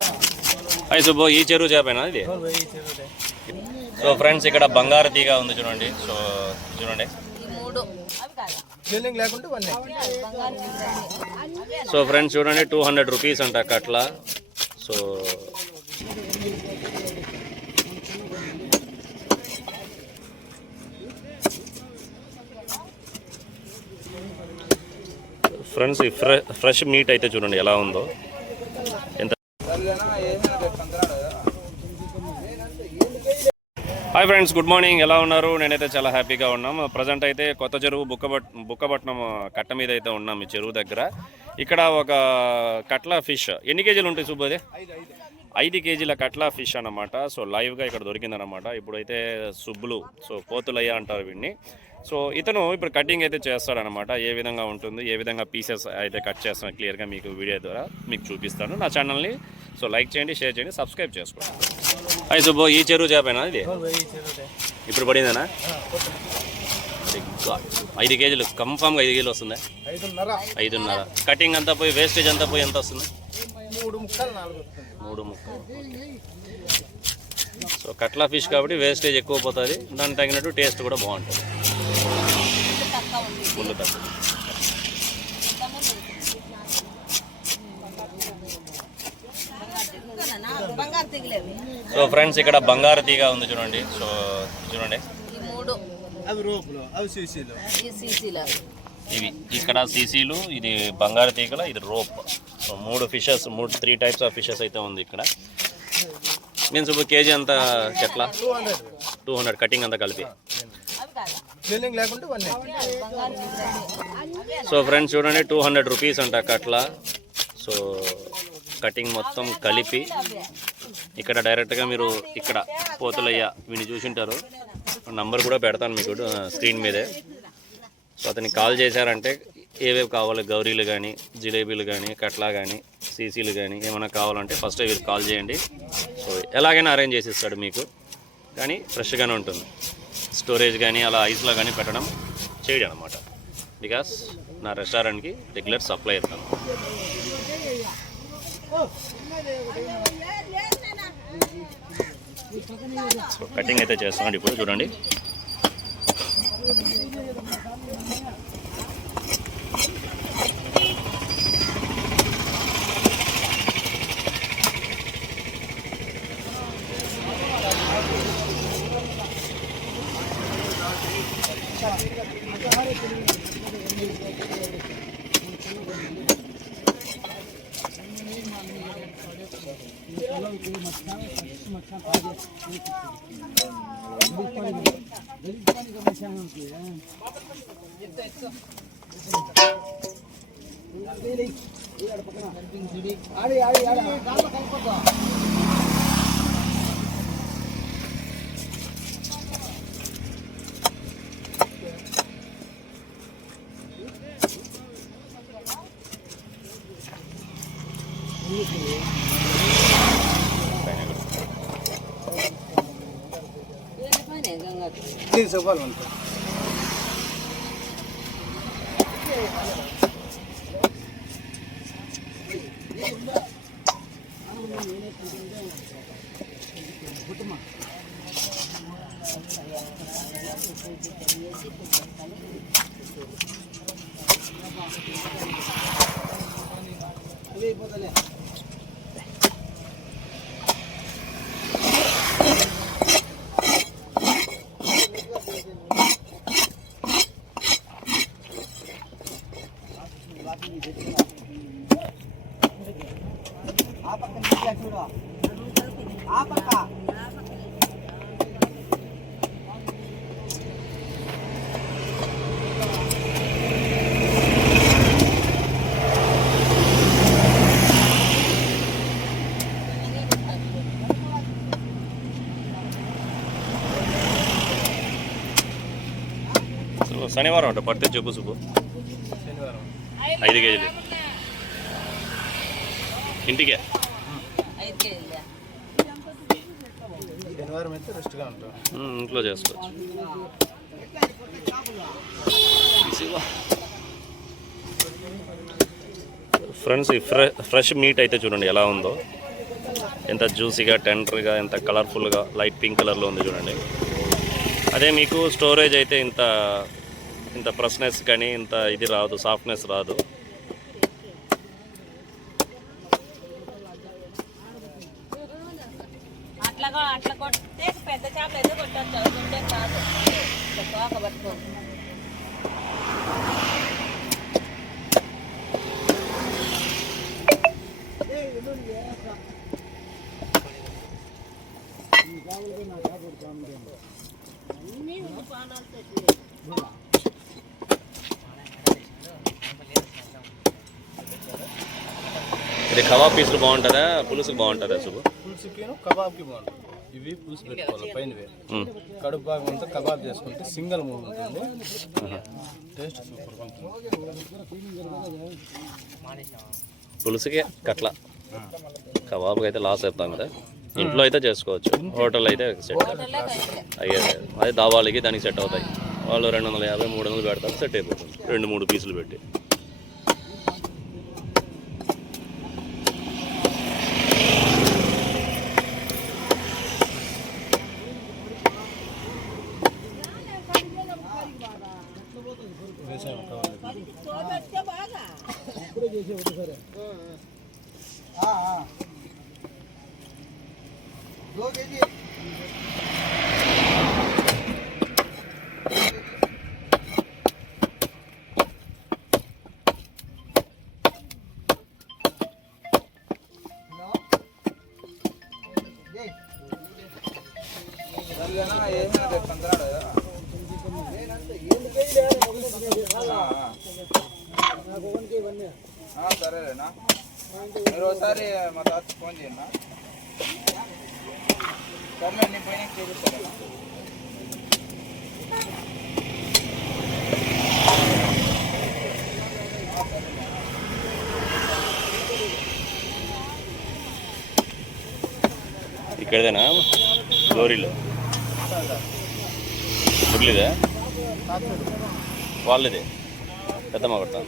Hi Subbu, ఈ చెరువు చేపేనా ఇది? సో ఫ్రెండ్స్, ఇక్కడ బంగారు తీగ ఉంది చూడండి. సో చూడండి. సో ఫ్రెండ్స్ చూడండి, 200 రూపీస్ అంట కట్ల. సో ఫ్రెండ్స్, ఈ ఫ్రెష్ మీట్ అయితే చూడండి ఎలా ఉందో. ఎంత హాయ్ ఫ్రెండ్స్, గుడ్ మార్నింగ్. ఎలా ఉన్నారు? నేనైతే చాలా హ్యాపీగా ఉన్నాం. ప్రజెంట్ అయితే కొత్త చెరువు బుక్కపట్నం కట్ట మీద అయితే ఉన్నాం, ఈ చెరువు దగ్గర. ఇక్కడ ఒక కట్ల ఫిష్ ఎన్ని కేజీలు ఉంటాయి సుబ్బు? అది 5 కేజీల కట్ల ఫిష్ అన్నమాట. సో లైవ్గా ఇక్కడ దొరికిందనమాట. ఇప్పుడైతే సుబ్బులు, సో పోతులయ్య అంటారు వీడిని. సో ఇతను ఇప్పుడు కటింగ్ అయితే చేస్తాడనమాట. ఏ విధంగా ఉంటుంది, ఏ విధంగా పీసెస్ అయితే కట్ చేస్తాను క్లియర్గా మీకు వీడియో ద్వారా మీకు చూపిస్తాను. నా ఛానల్ని సో లైక్ చేయండి, షేర్ చేయండి, సబ్స్క్రైబ్ చేసుకోండి. హాయ్ సుబ్బు, ఈ చెరువు చేపేనా ఇది? ఇప్పుడు పడిందేనా? 5 కేజీలు కన్ఫామ్గా 5 కేజీలు వస్తుందా? 5.5. కటింగ్ అంతా పోయి వేస్టేజ్ అంతా పోయి ఎంత వస్తుంది? 3 ముక్కలు. సో కట్లా ఫిష్ కాబట్టి వేస్టేజ్ ఎక్కువ పోతుంది, దానికి తగినట్టు టేస్ట్ కూడా బాగుంటుంది. ముళ్ళు తక్కువ. సో ఫ్రెండ్స్, ఇక్కడ బంగారు తీగ ఉంది చూడండి. సో చూడండి, ఇవి ఇక్కడ సీసీలు, ఇది బంగారు తీగల, ఇది rope. So 3 fishes, 3 types of fishes అయితే ఉంది ఇక్కడ. నేను సుబ్బు కేజీ అంతా ఎట్లా? 200 కటింగ్ అంతా కలిపి. సో ఫ్రెండ్స్ చూడండి, 200 రూపీస్ అంట కట్ల. సో కటింగ్ మొత్తం కలిపి ఇక్కడ డైరెక్ట్గా మీరు ఇక్కడ పోతులయ్య వీడిని చూసింటారు. నంబర్ కూడా పెడతాను మీకు స్క్రీన్ మీదే. సో అతనికి కాల్ చేశారంటే ఏవేవి కావాలి, గౌరీలు కానీ, జిలేబీలు కానీ, కట్లా కానీ, సీసీలు కానీ ఏమైనా కావాలంటే ఫస్ట్ వీరికి కాల్ చేయండి. సో ఎలాగైనా అరేంజ్ చేసి ఇస్తాడు మీకు, కానీ ఫ్రెష్గానే ఉంటుంది. స్టోరేజ్ కానీ అలా ఐస్లో కానీ పెట్టడం చేయడం అనమాట. బికాస్ నా రెస్టారెంట్కి రెగ్యులర్ సప్లై అవుతాను. సో కటింగ్ అయితే చేస్తున్నాడు ఇప్పుడు చూడండి. శనివారం అంట పడితే చెప్పు సుబ్బు. 5 కేజీలు ఇంటికే. ఇంట్లో చేసుకోవచ్చు. ఫ్రెండ్స్, ఈ ఫ్రెష్ మీట్ అయితే చూడండి ఎలా ఉందో. ఎంత జ్యూసీగా టెండర్గా ఎంత కలర్ఫుల్గా లైట్ పింక్ కలర్లో ఉంది చూడండి. అదే మీకు స్టోరేజ్ అయితే ఇంత ఇంత ఫ్రెష్నెస్ కానీ ఇంత ఇది రాదు, సాఫ్ట్నెస్ రాదు. అట్లా కొట్టే పెద్ద చేపలు అయితే కొట్టచ్చు, కాదు పట్టుకోండి. ఇది కబాబ్ పీసులు బాగుంటుందా, పులుసులు బాగుంటుందా? శుభ పులుసుకి కబాబ్కి బాగుంటుంది. ఇవి పులుసు పెట్టుకోవాలి పైనవి. కడుపు భాగం అంతా కబాబ్ చేసుకుంటే సింగల్ మూవ్ ఉంటుంది, టేస్ట్ సూపర్గా ఉంటుంది. పులుసుకే కట్ల, కబాబ్కి అయితే లాస్ అవుతాం కదా. ఇంట్లో అయితే చేసుకోవచ్చు, హోటల్ అయితే సెట్ అయ్యేది. అదే దాబాలకి దానికి సెట్ అవుతాయి. వాళ్ళు 250, 300 పెడతారు, సెట్ అయిపోతుంది 2-3 పీసులు పెట్టి. సరేనా, మీరు ఒకసారి మా తాత ఫోన్ చేయండి. నేను పైన చూపిస్తాను. ఇక్కడదేనా గోరీలో మురళిదే, వాళ్ళదే పెద్దమ్మ కొడతా.